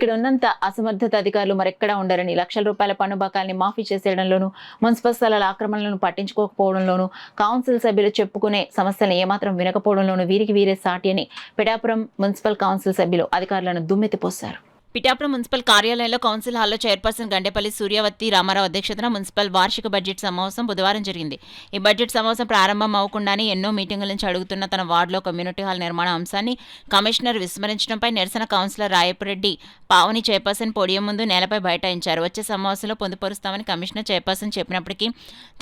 ఇక్కడ ఉన్నంత అసమర్థత అధికారులు మరెక్కడా ఉండరని, లక్షల రూపాయల పన్ను బకాయిల్ని మాఫీ చేసేయడంలోనూ, మున్సిపల్ స్థలాల ఆక్రమణలను పట్టించుకోకపోవడంలోనూ, కౌన్సిల్ సభ్యులు చెప్పుకునే సమస్యలను ఏమాత్రం వినకపోవడంలోనూ వీరికి వీరే సాటి అని పిఠాపురం మున్సిపల్ కౌన్సిల్ సభ్యులు అధికారులను దుమ్మెత్తిపోశారు. పిఠాపురం మున్సిపల్ కార్యాలయంలో కౌన్సిల్ హాల్లో చైర్పర్సన్ గండేపల్లి సూర్యవతి రామారావు అధ్యక్షతన మున్సిపల్ వార్షిక బడ్జెట్ సమావేశం బుధవారం జరిగింది. ఈ బడ్జెట్ సమావేశం ప్రారంభం అవ్వకుండానే ఎన్నో మీటింగుల నుంచి అడుగుతున్న తన వార్డులో కమ్యూనిటీ హాల్ నిర్మాణ అంశాన్ని కమిషనర్ విస్మరించడంపై నిరసన councillor Rayapureddy Pavani chairperson podium ముందు నేలపై బైఠాయించారు. వచ్చే సమావేశంలో పొందుపరుస్తామని కమిషనర్ చైర్పర్సన్ చెప్పినప్పటికీ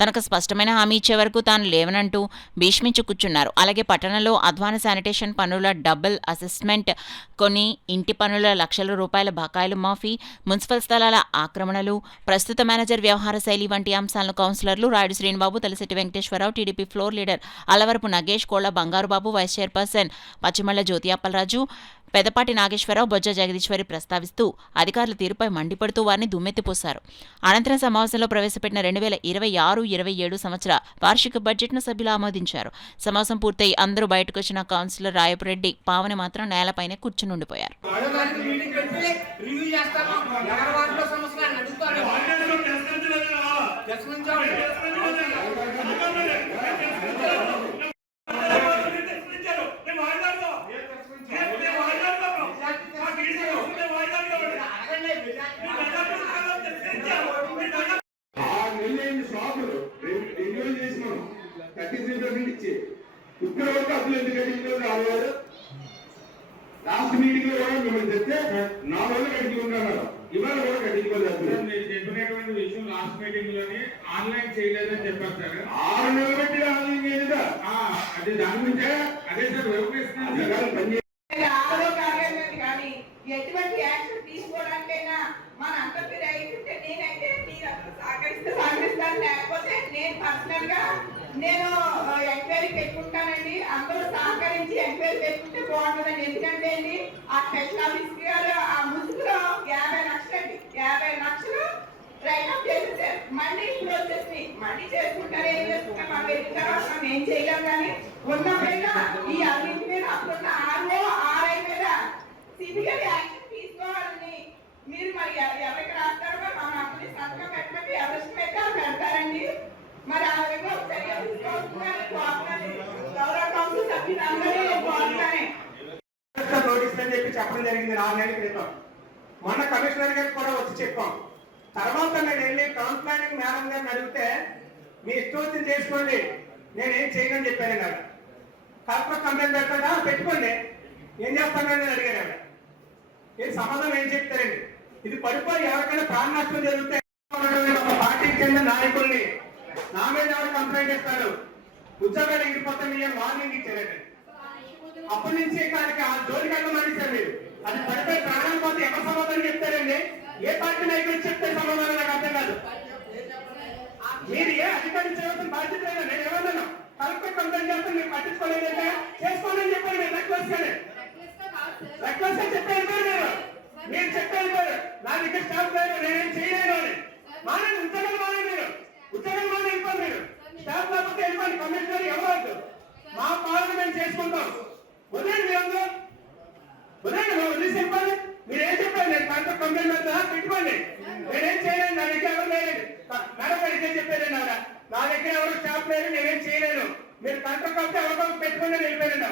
తనకు స్పష్టమైన హామీ ఇచ్చే వరకు తాను లేవనంటూ భీష్మించి కూర్చున్నారు. అలాగే పట్టణంలో అధ్వాన శానిటేషన్ పనుల డబుల్ అసెస్మెంట్, కొన్ని ఇంటి పనుల లక్షల రూపాయల బకాయిలు మాఫీ, మున్సిపల్ స్థలాల ఆక్రమణలు, ప్రస్తుత మేనేజర్ వ్యవహార శైలి వంటి అంశాలను కౌన్సిలర్లు Rayudu Srinibabu, Talasetti Venkateswara Rao, TDP floor leader Alavarapu Nagesh, Kolla Bangarubabu, vice chairperson Pachimalla Jyothi Appalaraju, Pedapati Nageswara Rao, Bojja Jagadeeswari ప్రస్తావిస్తూ అధికారుల తీరుపై మండిపడుతూ వారిని దుమ్మెత్తిపోశారు. అనంతరం సమావేశంలో ప్రవేశపెట్టిన 2026-27 సంవత్సర వార్షిక బడ్జెట్ను సభ్యులు ఆమోదించారు. సమావేశం పూర్తయి అందరూ బయటకు వచ్చిన కౌన్సిలర్ రాయపురెడ్డి పావని మాత్రం నేలపైనే కూర్చునుండిపోయారు. లాస్ట్ మీటింగ్ లో కూడా మిమ్మల్ని చెప్తే 4 రోజులు కట్టించుకుంటున్నారు, ఇవాళ కూడా కట్టించుకోలేదు. మీరు చెప్పినటువంటి విషయం లాస్ట్ మీటింగ్ లోనే ఆన్లైన్ చేయలేదని చెప్పారు సార్. 6 నెలలు బట్టి ఆన్లైన్ చేయలేదా? అదే దాని గురించే అదే సార్ కానీ ఎటువంటి యాక్షన్ తీసుకోవడానికైనా మన అందరికీ రైట్ ఉంటే నేనైతే మీరు సహకరిస్తాను, లేకపోతే నేను పర్సనల్ గా నేను ఎంక్వైరీ పెట్టుకుంటానండి. అందరూ సహకరించి ఎంక్వైరీ పెట్టుకుంటే బాగుంటుందండి. ఎందుకంటే అండి ఆ స్పెషల్ ఆఫీస్ గారు ఆ ముసుగులో 50 లక్షలు అండి, 50 లక్షలు రైట్ ఆఫ్ చేసేసారు. మళ్ళీ ఇప్పుడు వచ్చేసి మళ్ళీ చేసుకుంటారు. ఏం చేసుకుంటారు మనం వెళ్ళిన తర్వాత మనం ఏం చేయలేం. కానీ ఉన్నప్పుడైనా ఈ అవినీతి మీద అప్పుడున్న ఆర్ఐ మీద సిబిఐ యాక్షన్ తీసుకోవాలని మీరు మరి ఎవరికి రాస్తారో మనం అప్పుడు సంతకం పెట్టమంటే ఎవరికి పెట్టా పెడతారండి. మరి ఆ విధంగా చర్య తీసుకోవాలని గౌరవ కౌన్సిల్ సభ్యులందరూ నోటీస్ అని చెప్పి చెప్పడం జరిగింది 4 నెలల క్రితం. మొన్న కమిషనర్ గారికి కూడా వచ్చి చెప్పాం. తర్వాత నేను వెళ్ళి టౌన్ ప్లానింగ్ మేడం గారిని అడిగితే మీ ఇష్టం చేసుకోండి, నేనేం చేయనని చెప్పాను. కదా కలెక్టర్ కంప్లైంట్ పెడతాడా, పెట్టుకోండి, ఏం చేస్తానని నేను అడిగాను. ఏం సమాధానం ఏం చెప్తారండి? ఇది పడిపోయి ఎవరికైనా ప్రాణ నష్టం జరిగితే ఒక పార్టీకి చెందిన నాయకుల్ని నా మీద ఎవరు కంప్లైంట్ ఇస్తారు, ఉద్యోగాలు ఎగిరిపోతాయి అని వార్నింగ్ ఇచ్చారండి. అప్పటి నుంచి దానికి ఆ జోలికి వెళ్ళమని సార్ మీరు అది పడిపోయి ప్రాణాలు పోతే ఎవరు సమాధానం చెప్తారండి? ఏ పార్టీ నాయకులు చెప్తే సమాధానం నాకు అర్థం కాదు. మీరు ఏ అధికారి చేయవలసిన బాధ్యత లేదా? నేను ఏమన్నాను, కలెక్టర్ కంప్లైంట్ చేస్తే మీరు పట్టించుకోలేదంటే చేసుకోవాలని చెప్పాను. నేను రెక్లెస్ గా చెప్పారు, మీరు చెప్పారు నా దగ్గర స్టాఫ్ లేదు, నేనేం చేయలేను అని. మానేది ఉద్యోగాలు మానే, మీరు ఉద్యోగాలు మానే వెళ్ళిపోండి. మీరు స్టాఫ్ లేకపోతే వెళ్ళిపోండి. కమిషనర్ ఎవరు మా పాలన మేము చేసుకుంటాం. వదిలేండి, మీరు అందరూ వదిలేండి, వదిలేసి వెళ్ళిపోండి. మీరు ఏం చెప్పారు? నేను కలెక్టర్ కంప్లైంట్ పెడతా, పెట్టుకోండి, నేనేం చేయలేను. నా దగ్గర ఎవరు లేదండి. మేడం గారు ఇదే చెప్పారండి. నా దగ్గర ఎవరు స్టాఫ్ లేదు, నేనేం చేయలేను. మీరు కలెక్టర్ కాబట్టి ఎవరికో పెట్టుకోండి వెళ్ళిపోయారండి.